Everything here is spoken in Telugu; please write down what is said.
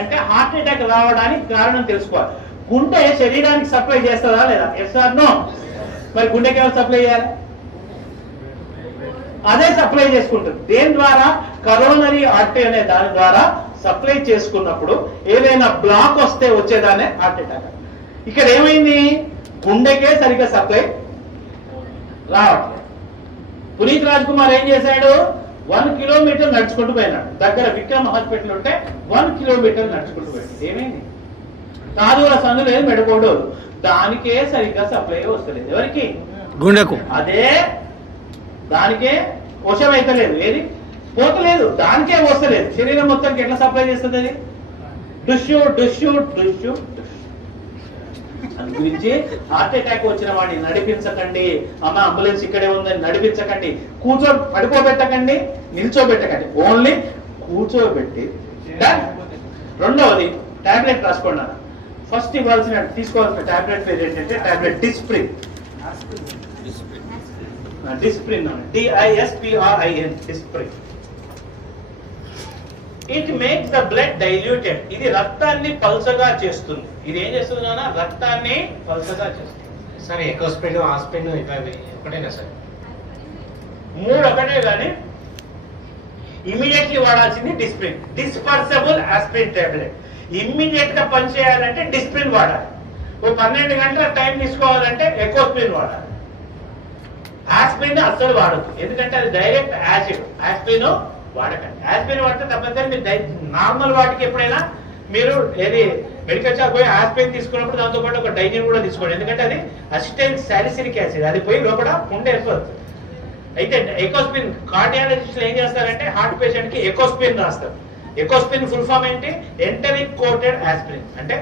అంటే హార్ట్ అటాక్ రావడానికి కారణం తెలుసుకోవాలి. గుండె శరీరానికి సప్లై చేస్తుందా లేదా? Yes or no? మరి గుండెకి ఎవరు సప్లై చేయాలి? అదే సప్లై చేసుకుంటుంది. దేని ద్వారా? కరోనరీ ఆర్టరీ అనే దాని ద్వారా సప్లై చేసుకున్నప్పుడు ఏదైనా బ్లాక్ వస్తే వచ్చేదానే హార్ట్ అటాక్. ఇక్కడ ఏమైంది? గుండెకే సరిగ్గా సప్లై రావట్లేదు. పునీత్ రాజ్ కుమార్ ఏం చేశాడు? 1 కిలోమీటర్ నడుచుకుంటూ పోయినాడు. దగ్గర విక్రమ్ హాస్పిటల్ ఉంటే 1 కిలోమీటర్ నడుచుకుంటూ పోయాడు. ఏమైంది? కాదుల సందు లేదు, మెడకోడు, దానికే సరిగ్గా సప్లై వస్తలేదు. ఎవరికి? గుండెకు. అదే దానికే వశమైతలేదు. ఏది పోతలేదు, దానికే వస్తలేదు. శరీరం మొత్తానికి ఎట్లా సప్లై చేస్తుంది అది? డుష్యూ డుష్యూ డుష్యూ. అందు గురించి హార్ట్ అటాక్ వచ్చిన వాడిని నడిపించకండి. అమ్మ అంబులెన్స్ ఇక్కడే ఉందని నడిపించకండి. పడుకోబెట్టకండి, నిల్చోబెట్టకండి. ఓన్లీ కూర్చోబెట్టి. రెండవది టాబ్లెట్ రాసుకోండి. ఫస్ట్ తీసుకోవాల్సిన టాబ్లెట్ పేరు ఏంటంటే tablet Disprin. Disprin, DISPRIN, Disprin. It makes the blood diluted. ఇది రక్తాన్ని పల్చగా చేస్తుంది. ఇది ఏం చేస్తుంది నాన్న? రక్తాన్ని పల్చగా చేస్తుంది. సరే, ఎకోస్ప్రిన్, ఆస్ప్రిన్ ఒకటేనా సార్? 3 ఒకటే, కానీ ఇమీడియట్లీ వాడాల్సింది Disprin. Dispersible aspirin tablet. Immediate గా పనిచేయాలంటే డిస్ప్రిన్ వాడాలి. 12 గంటల టైం తీసుకోవాలంటే ఎకోస్ప్రిన్ వాడాలి. ఆస్ప్రిన్ అస్సలు వాడదు, ఎందుకంటే అది డైరెక్ట్ యాసిడ్. ఆస్ప్రిన్ వాడకండి. ఆస్ప్రిన్ వాడితే తప్పనిసరి మీరు నార్మల్ వాటికి ఎప్పుడైనా మీరు ఏది మెడికల్ షాప్ పోయి ఆస్ప్రిన్ తీసుకున్నప్పుడు దాంతో పాటు ఒక డైజిన్ కూడా తీసుకోండి. ఎందుకంటే అది అసిటైల్ సాలిసిలిక్ యాసిడ్, అది పోయి లోపల పుండె వెళ్ళిపోతుంది. అయితే ఎకోస్ప్రిన్ కార్డియాలజిస్టులు ఏం చేస్తారంటే హార్ట్ పేషెంట్ కి ఎకోస్ప్రిన్ రాస్తారు. ఎకోస్ప్రిన్ ఫుల్ ఫామ్ ఏంటి? Enteric coated aspirin. అంటే